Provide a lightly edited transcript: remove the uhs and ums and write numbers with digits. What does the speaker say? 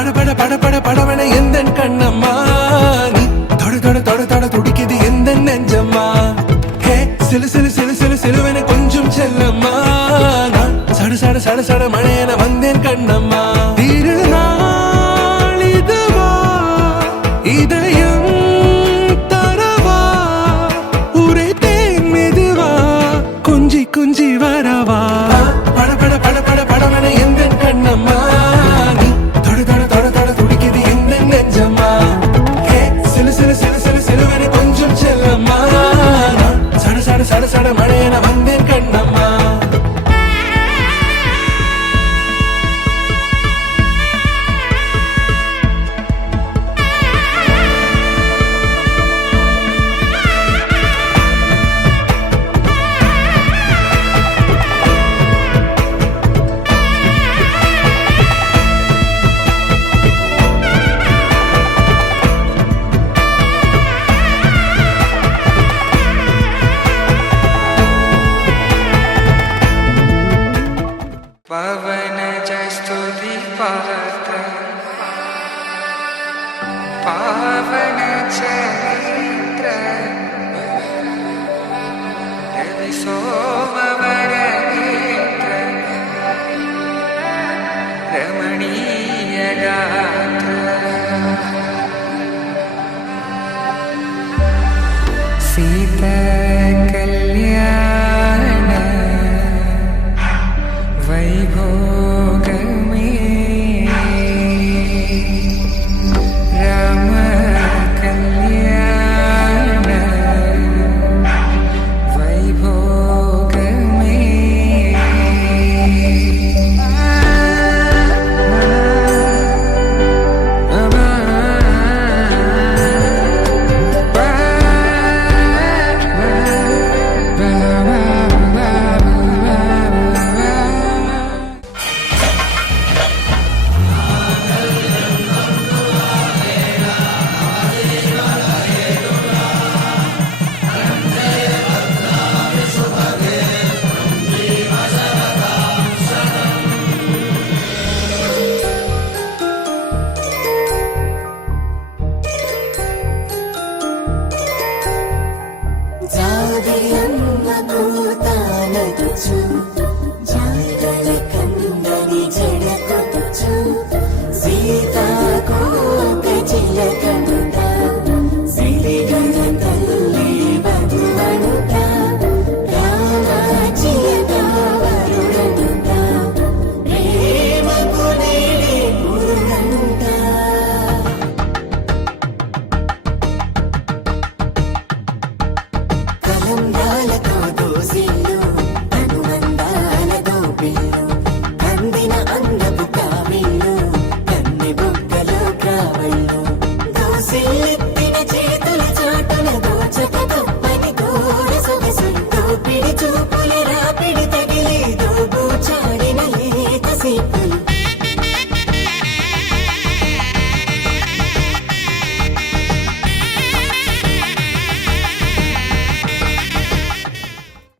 பட பட பட படவன எந்தன் கண்ணம்மா நீ தொட தொட தொட தொட துடிக்குது எந்த நெஞ்சம்மா ஹே சிலு சிலு சிலு சிலு சிலுவன கொஞ்சம் செல்லம்மா நான் சட சட சட சட மழையன வந்தேன் கண்ணம்மா திருநாள் இதுவா இதயம் தரவா உரைத்தேன் மெதுவா குஞ்சி குஞ்சி வரவா பட பட பட பட படவன எந்தன் கண்ணம்மா நீ தொட தொட தொட தொட துடிக்குது எந்த நெஞ்சம்மா ஹே சிலு சிலு சிலு சிலு சிலுவன கொஞ்சம் செல்லம்மா நான் சட சட சட சட மழையன வந்தேன் கண்ணம்மா पवन जस्तुति पात्र पावन चरित्र रवि सोमवर नेत्र रमणीय गात्र